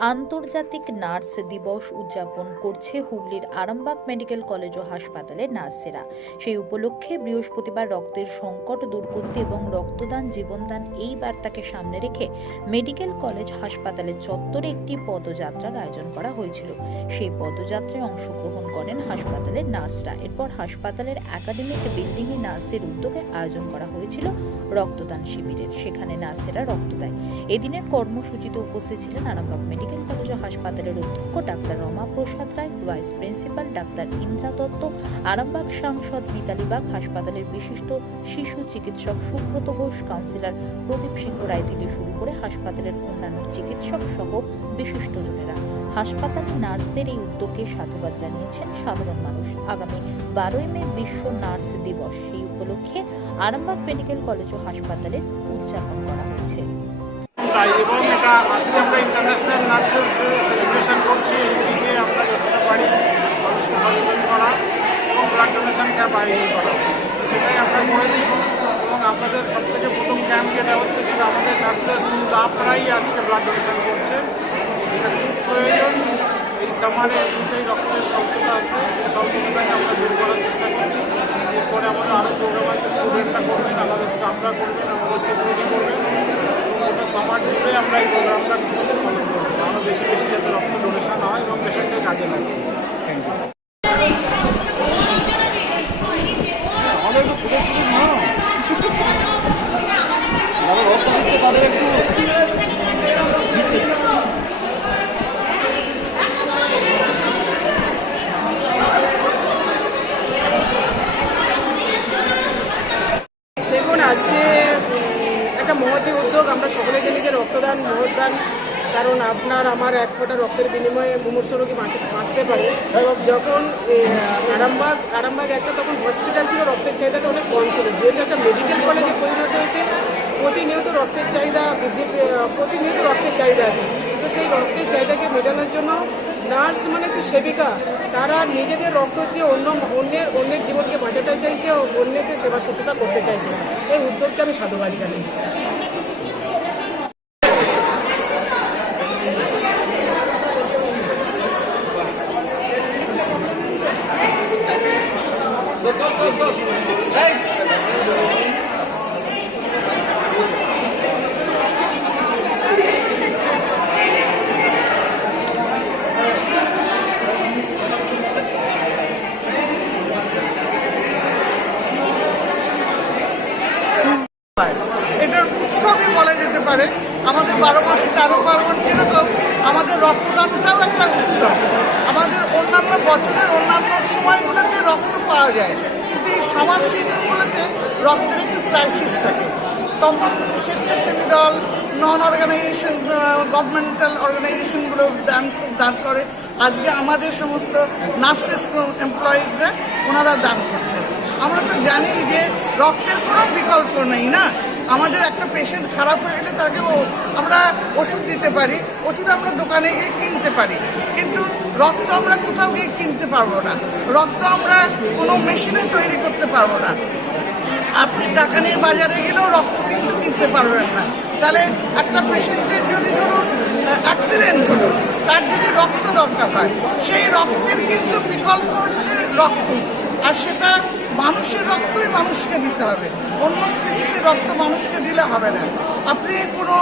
আন্তর্জাতিক নার্স দিবস উদযাপন করছে হুগলির আরামবাগ মেডিকেল কলেজ ও হাসপাতালের নার্সেরা। সেই উপলক্ষে বৃহস্পতিবার রক্তের সংকট দূর করতে এবং রক্তদান, জীবনদান এই বার্তাকে সামনে রেখে মেডিকেল কলেজ হাসপাতালের চত্বরে একটি পদযাত্রার আয়োজন করা হয়েছিল। সেই পদযাত্রায় অংশগ্রহণ করেন হাসপাতালের নার্সরা। এরপর হাসপাতালের একাডেমিক বিল্ডিংয়ে নার্সের উদ্যোগে আয়োজন করা হয়েছিল রক্তদান শিবিরের। সেখানে নার্সেরা রক্ত দেয়। এদিনের কর্মসূচিতে উপস্থিত ছিলেন আরামবাগ মেডিকেল কলেজ ও হাসপাতালের অধ্যক্ষ doctor Rama Prasad Roy, vice principal doctor Indra Dutta, Arambagh সাংসদ মিতালি বাগ, হাসপাতালের বিশিষ্ট শিশু চিকিৎসক সুব্রত ঘোষ, কাউন্সিলর প্রদীপ সিংহ রায় থেকে শুরু করে হাসপাতালের অন্যান্য চিকিৎসক সহ বিশিষ্টজনেরা। হাসপাতালে নার্সদের এই উদ্যোগকে সাধুবাদ জানিয়েছেন সাধারণ মানুষ। আগামী বারোই মে বিশ্ব নার্স দিবস। সেই উপলক্ষে আরামবাগ মেডিকেল কলেজ ও হাসপাতালে উদযাপন করা হয়েছে। তাই, এবং এটা আজকে আমরা ইন্টারন্যাশনাল নার্সেস ডে সেলিব্রেশন করছি এইদিকে আমরা যতটা পারি মানুষকে সচেতন করা, এবং ব্লাড ডোনেশন ক্যাম্প আয়োজন করা। সেটাই আমরা করেছি, এবং আপনাদের সব থেকে প্রথম ক্যাম্প যেটা হচ্ছে সেটা আমাদের নার্সেস স্টাফরাই আজকে ব্লাড ডোনেশন করছেন এটা খুব প্রয়োজন, এই সামারে দুটোই রক্তের স্বল্পতা আছে এই স্বল্পতাটাকে আমরা বের করার চেষ্টা করছি এরপরে আমাদের আরও প্রোগ্রাম আছে স্টুডেন্টরা করবেন আমাদের স্টাফরা করবেন আমাদের সিকিউরিটি করবেন ওটা সমাজ জুড়ে আমরা এই প্রোগ্রামটা ফলো করব আরও বেশি বেশি যাতে রক্ত ডোনেশন হয় এবং পেশেন্টের কাজে লাগে থ্যাংক ইউ আমাদের একটু ফুটেজ ফুটেজ নাও যারা রক্ত দিচ্ছে তাদের একটু দেখুন আজকে একটা মহতি উদ্যোগ। আমরা সকলে জানি যে রক্তদান মহদান কারণ আপনার আমার এক ফোঁটা রক্তের বিনিময়ে মুমূর্ষ রোগী বাঁচে- বাঁচতে পারে। এবং যখন আরামবাগ আরামবাগ একটা তখন হসপিটাল ছিল, রক্তের চাহিদাটা অনেক কম ছিল। যেহেতু একটা মেডিকেল কলেজে পরিণত হয়েছে, প্রতিনিয়ত রক্তের চাহিদা বৃদ্ধি প্রতিনিয়ত রক্তের চাহিদা আছে। তো সেই রক্তের চাহিদাকে মেটানোর জন্য নার্স মানে তো সেবিকা। তারা নিজেদের রক্ত দিয়ে অন্য অন্যের অন্যের জীবনকে বাঁচাতে চাইছে ও অন্যকে সেবা শুশ্রূষা করতে চাইছে। এই উদ্যোগকে আমি সাধুবাদ জানাই। এটার উৎসবই বলা যেতে পারে। আমাদের বারো মাসে তেরো পার্বণ যেরকম আমাদের রক্তদানটাও একটা উৎসব। আমাদের অন্যান্য বছরের অন্যান্য সময়গুলোতে রক্ত পাওয়া যায়। এই সামার সিজনগুলোতে রক্তের একটু ক্রাইসিস থাকে। তখন স্বেচ্ছাসেবী দল নন অর্গানাইজেশন গভর্নমেন্টাল অর্গানাইজেশনগুলো দান দান করে। আজকে আমাদের সমস্ত নার্সেস এমপ্লয়িজরা ওনারা দান করছেন। আমরা তো জানি যে রক্তের কোনো বিকল্প নেই না। আমাদের একটা পেশেন্ট খারাপ হয়ে গেলে তাকে আমরা ওষুধ দিতে পারি। ওষুধ আমরা দোকানে গিয়ে কিনতে পারি। কিন্তু রক্ত আমরা কোথাও গিয়ে কিনতে পারব না। রক্ত আমরা কোনো মেশিনে তৈরি করতে পারব না। আপনি টাকা নিয়ে বাজারে গেলেও রক্ত কিন্তু কিনতে পারবেন না। তাহলে একটা পেশেন্টের যদি ধরুন অ্যাক্সিডেন্ট হলো তার যদি রক্ত দরকার হয়, সেই রক্তের কিন্তু বিকল্প হচ্ছে রক্ত। আর সেটা মানুষের রক্তই মানুষকে দিতে হবে। অন্য স্পেসিসের রক্ত মানুষকে দিলে হবে না। আপনি কোনো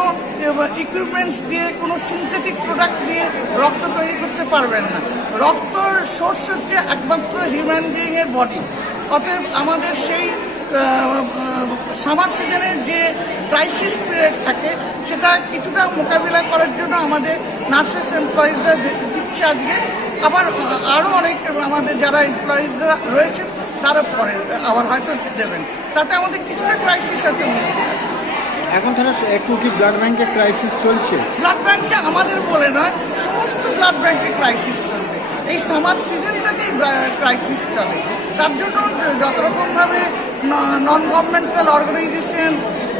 ইকুইপমেন্টস দিয়ে কোনো সিনথেটিক প্রোডাক্ট দিয়ে রক্ত তৈরি করতে পারবেন না। রক্তর সোর্স হচ্ছে একমাত্র হিউম্যান বিইংয়ের বডি অতএব আমাদের সেই সামার সিজনের যে ক্রাইসিস পিরিয়ড থাকে, সেটা কিছুটা মোকাবিলা করার জন্য আমাদের নার্সেস এমপ্লয়িজরা দিচ্ছে আজকে। আবার আরও অনেক আমাদের যারা এমপ্লয়িজরা রয়েছেন তারা পরে আবার হয়তো দেবেন। তাতে আমাদের কিছুটা ক্রাইসিস হয়তো। এখন তারা একটু কি ব্লাড ব্যাংকের ক্রাইসিস চলছে? ব্লাড ব্যাংকে আমাদের বলে নয় সমস্ত ব্লাড ব্যাংকে ক্রাইসিস চলবে। এই সামার সিজনটাতেই ক্রাইসিস চলে। তার জন্য যত রকমভাবে নন গভর্নমেন্টাল অর্গানাইজেশন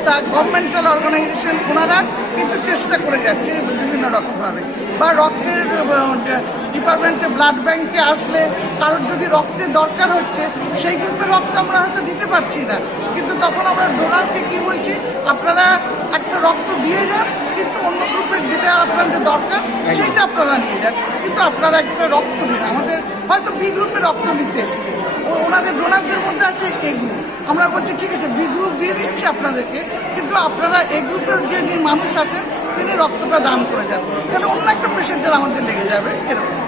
তা গভর্নমেন্টাল অর্গানাইজেশন ওনারা কিন্তু চেষ্টা করে যাচ্ছে বিভিন্ন রকমভাবে। বা রক্তের ডিপার্টমেন্টে ব্লাড ব্যাংকে আসলে কারোর যদি রক্তের দরকার হচ্ছে, সেই গ্রুপের রক্ত আমরা হয়তো দিতে পারছি না। কিন্তু তখন আমরা ডোনারকে কি বলছি, আপনারা একটা রক্ত দিয়ে যান, কিন্তু অন্য গ্রুপের যেটা আপনাদের দরকার, সেইটা আপনারা নিয়ে যান। কিন্তু আপনারা একটা রক্ত দিন। আমাদের হয়তো বি গ্রুপে রক্ত নিতে এসছে। ও ওনাদের ডোনারদের মধ্যে আছে এ গ্রুপ। আমরা বলছি, ঠিক আছে, বি গ্রুপ দিয়ে দিচ্ছি আপনাদেরকে, কিন্তু আপনারা এ গ্রুপের যে মানুষ আছেন, তিনি রক্তটা দান করে যান। তাহলে অন্য একটা পেশেন্টের আমাদের লেগে যাবে। এরকম।